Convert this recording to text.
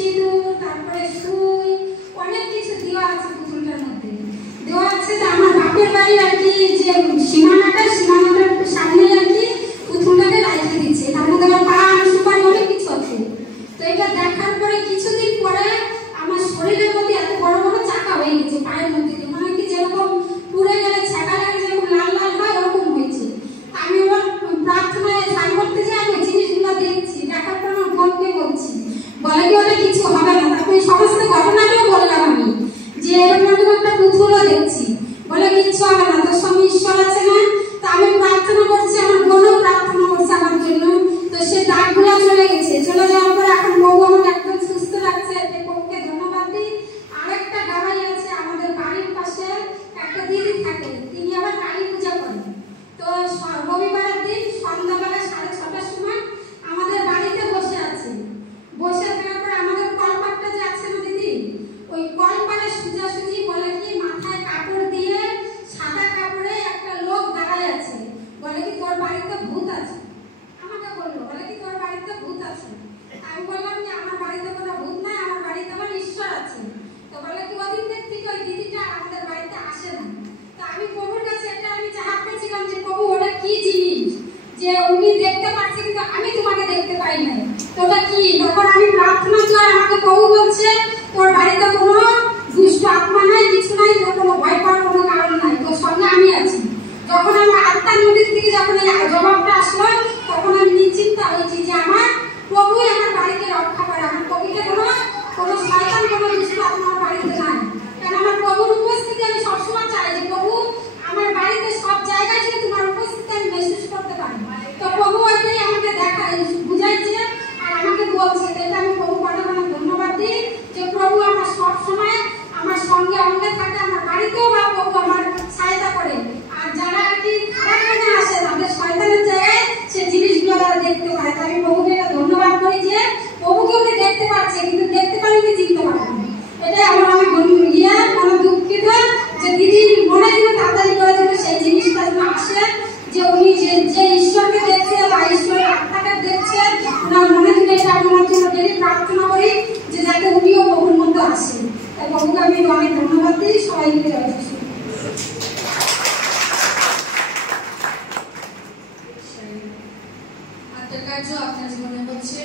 সিঁদুর, তারপরে সুই, অনেক কিছু দেওয়া আছে পুতুলটার মধ্যে। দেওয়া আছে যে আমার বাপের বাড়ি আর কি যে সীমানাটার সামনে আর কি পুতুলটাকে রাখতে দিচ্ছে। তার মধ্যে আমার পান সুপারি অনেক কিছু আছে। তো এটা দেখার পরে কিছুদিন পরে আমার শরীরের মধ্যে এত বড় বড় চাকা হয়ে গেছে পায়ের মধ্যে, মানে কি যেরকম পুড়ে গেলে ছাকা লাগে যেরকম লাল লাল হয় ওরকম হয়েছে। আমি ওর প্রার্থনায় সাই করতে যাই, আমি জিনিসগুলো দেখছি, দেখার পর আমার বোনকে বলছি, বলে কি ওটা কিছু হবে না। তারপরে সমস্ত ঘটনাটাও বললাম আমি যে এরকম একটা পুতুলও দেখছি, বলে কিচ্ছু হবে না, তোর সঙ্গে ঈশ্বর আছে না। তো আমি প্রার্থনা করছি, আমার বোনও প্রার্থনা করছে আমার জন্য। তো সে দাগগুলো চলে গেছে, চলে যাওয়ার পরে এখন বউ আমাকে একদম সুস্থ লাগছে। বউকে ধন্যবাদ দিই। আরেকটা গাড়াই আছে আমাদের বাড়ির পাশে, একটা দিদি থাকে, তিনি আবার কালী পূজা করেন। তো রবিবারের দিন সন্ধ্যাবেলা 6:30টার সময় আমাদের বাড়িতে বসে আছে। বসে থাকার পরে আমাদের কলপাটটা যে আছে না দিদি, ওই কলপাড়ে সোজাসুজি বলে কি মাথায় কাপড় দিয়ে সাদা কাপড়ে একটা লোক দাঁড়ায় আছে, বলে কি তোর বাড়িতে ভূত আছে। আমাকে বললো, বলে কি তোর বাড়িতে ভূত আছে। আমি বললাম যে আমার বাড়িতে কোনো ভূত নাই, আমার বাড়িতে আমার ঈশ্বর আছে। তো বলে কি ওদিন থেকে ওই দিদিটা আমাদের বাড়িতে আসে না। তো আমি প্রভুর কাছে এটা আমি চাহাত পেয়েছিলাম যে প্রভু ওটা কি জিনিস যে উনি দেখতে পাচ্ছি কিন্তু আমি তোমাকে দেখতে পাই না, তো ওটা কি। তখন আমি প্রার্থনা চাই, আমাকে প্রভু বলছে তোর বাড়িতে কোনো দুষ্ট আত্মা নাই, কিছু নাই, তোর কোনো ভয় পাওয়ার কোনো কারণ নাই, তোর সঙ্গে আমি আছি। যখন আমার আত্মার নদীর থেকে যখন এই জবাবটা আসলো, তখন আমি নিশ্চিন্ত হয়েছি যে আমার প্রভুই আমার বাড়িকে রক্ষা করে। আমার প্রভুকে কোনো শয়তান কোনো দুষ্ট আত্মা আমার বাড়িতে নাই। কারণ আমার প্রভুর উপস্থিতি আমি সবসময় চাই যে প্রভু আমার বাড়িতে সব জায়গায় যে তোমার উপস্থিতি আমি মেসেজ করতে পারি। তো প্রভু ওইটাই আমাকে দেখায়, বুঝাইছে আর আমাকে বলছে। এটা আমি প্রভু অনেক অনেক ধন্যবাদ দিই যে প্রভু আমার সব সময় আমার সঙ্গে অঙ্গে থাকে, আমার বাড়িতেও বা প্রভু আমার সহায়তা করে। আর যারা আর কি খারাপ মনে আসে তাদের শয়তানের জায়গায় সে জিনিসগুলো তারা দেখতে পায়। তাই আমি প্রভুকে এটা ধন্যবাদ করি যে প্রভুকে উনি দেখতে পাচ্ছে কিন্তু দেখতে পারেনি, চিনতে পারেন। এটাই আমার অনেক মনে দুঃখিত যে দিদি মনে যেন তাড়াতাড়ি করে যেন সেই জিনিসটা যেন আসে যে উনি যে ঈশ্বরকে দেখছে বা ঈশ্বরের আত্মাকে দেখছে, ওনার মনে যেন এটা আমি ওনার জন্য ডেলি প্রার্থনা করি যে যাতে উনিও প্রভুর মধ্যে আসে। তাই প্রভুকে আমি অনেক ধন্যবাদ দিই। সবাইকে জয় যিশু। আত্মার কার্য আপনার জীবনে হচ্ছে